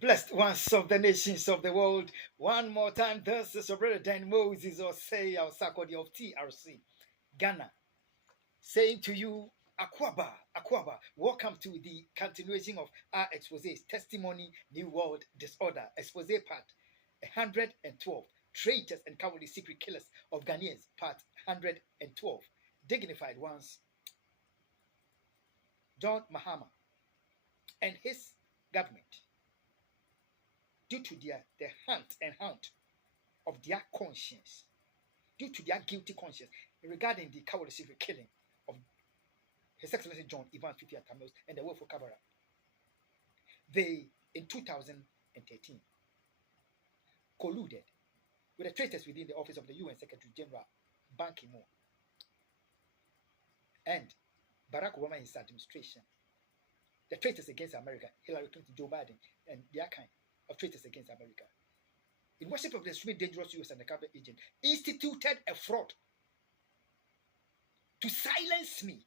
Blessed ones of the nations of the world. One more time, this is your brother Dan Moses or say our Sakodi of TRC, Ghana, saying to you, Akwaba, Akwaba, welcome to the continuation of our exposes, Testimony, New World Disorder, expose part 112, Traitors and Cowardly Secret Killers of Ghanaians, part 112, Dignified Ones, John Mahama and his government, due to the hunt and hunt of their conscience, due to their guilty conscience regarding the cowardly secret killing of His Excellency John Evans Fifi Tamils and the Wilford Kabara. They, in 2013, colluded with the traitors within the office of the UN Secretary General Ban Ki-moon and Barack Obama in his administration. The traitors against America, Hillary Clinton, Joe Biden, and their kind of traitors against America, in worship of the extremely dangerous US undercover agent, instituted a fraud to silence me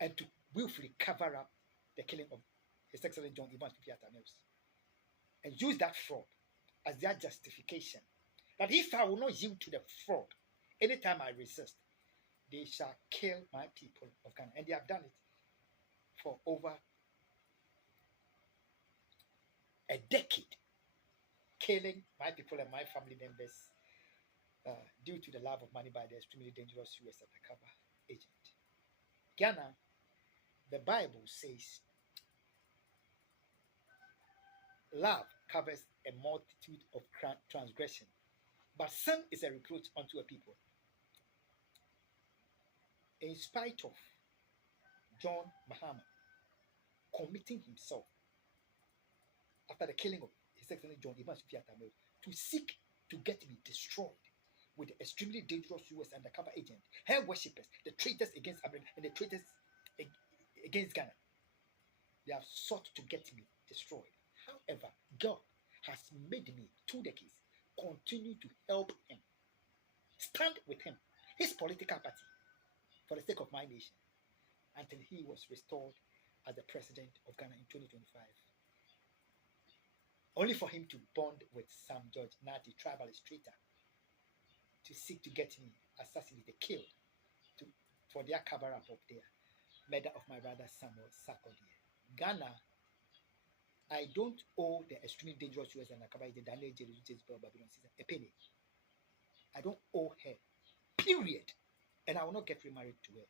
and to willfully cover up the killing of His Excellency John Evans Fifi Tamils, and use that fraud as their justification that if I will not yield to the fraud, anytime I resist, they shall kill my people of Ghana. And they have done it for over a decade, killing my people and my family members due to the love of money by the extremely dangerous US undercover agent. Ghana, the Bible says, love covers a multitude of transgression, but sin is a reproach unto a people. In spite of John Mahama committing himself after the killing of His Excellency John Evans Fifi Tamils to seek to get me destroyed with the extremely dangerous US undercover agent, her worshippers, the traitors against America and the traitors against Ghana, they have sought to get me destroyed. However, God has made me 2 decades continue to help him, stand with him, his political party, for the sake of my nation, until he was restored as the president of Ghana in 2025. Only for him to bond with Sam George Nati, tribalist traitor, to seek to get me assassinated, killed, for their cover-up of their murder of my brother Samuel Sarkodie. Ghana, I don't owe the extremely dangerous US undercover agent Daniel Babylon Caesar a penny. I don't owe her, period. And I will not get remarried to her.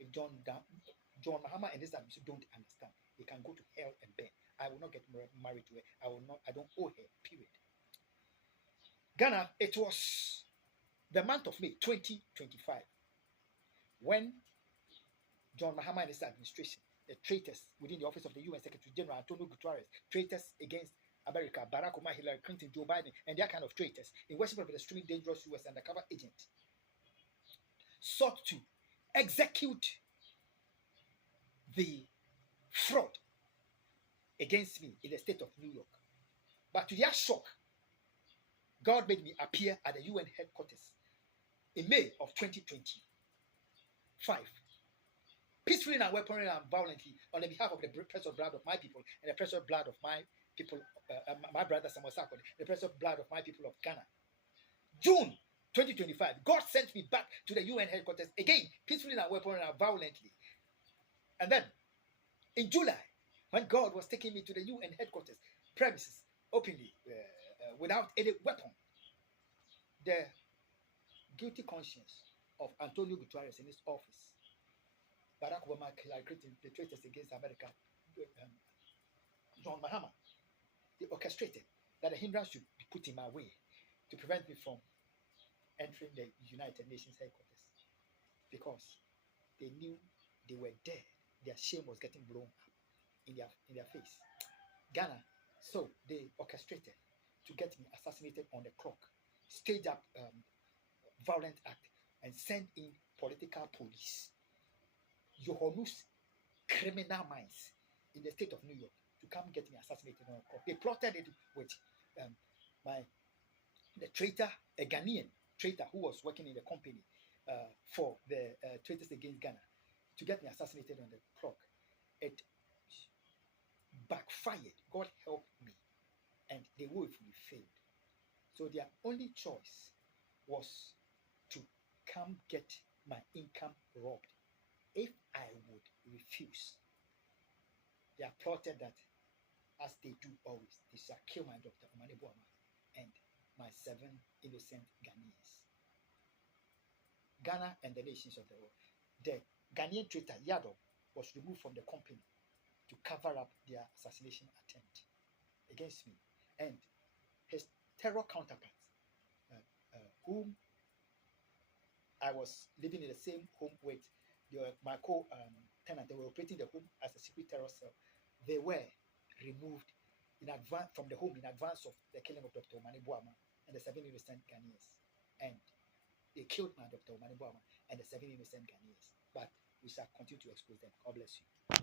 If John Mahama and his administration don't understand, they can go to hell and burn. I will not get married to her. I don't owe her, period. Ghana, it was the month of May 2025 when John Mahama and his administration, the traitors within the office of the UN Secretary General Antonio Guterres, traitors against America, Barack Obama, Hillary Clinton, Joe Biden, and their kind of traitors, in worship of the extremely dangerous US undercover agent, sought to execute the fraud against me in the state of New York. But to their shock, God made me appear at the UN headquarters in May of 2025, peacefully and weaponry and violently, on the behalf of the precious blood of my people and the precious blood of my people, my brother Samuel Sarkodie, the precious blood of my people of Ghana. June 2025, God sent me back to the UN headquarters again, peacefully and weaponry and violently. And then in July, when God was taking me to the UN headquarters premises openly, without any weapon, the guilty conscience of Antonio Guterres in his office, Barack Obama, Hillary Clinton, the traitors against America, John Mahama, they orchestrated that a hindrance should be put in my way to prevent me from entering the United Nations headquarters, because they knew they were dead. Their shame was getting blown up in their face. Ghana, so they orchestrated to get me assassinated on the clock, stage up violent act, and send in political police, Yohonus criminal minds in the state of New York, to come get me assassinated on the clock. They plotted it with the traitor, a Ghanaian traitor who was working in the company for the traitors against Ghana, to get me assassinated on the clock. It backfired. God helped me, and they woefully failed. So their only choice was to come get my income robbed. If I would refuse, they are plotted that, as they do always, they shall kill my Dr. Omanebuama and my 7 innocent Ghanaians. Ghana and the nations of the world. The Ghanaian traitor Yado was removed from the company to cover up their assassination attempt against me, and his terror counterparts, whom I was living in the same home with, my co-tenant. They were operating the home as a secret terror cell. They were removed in advance from the home in advance of the killing of Dr. Omanebuama and the 7 innocent Ghanaians. And they killed my Dr. Omanebuama and the 7 innocent Ghanaians. But we shall continue to expose them. God bless you.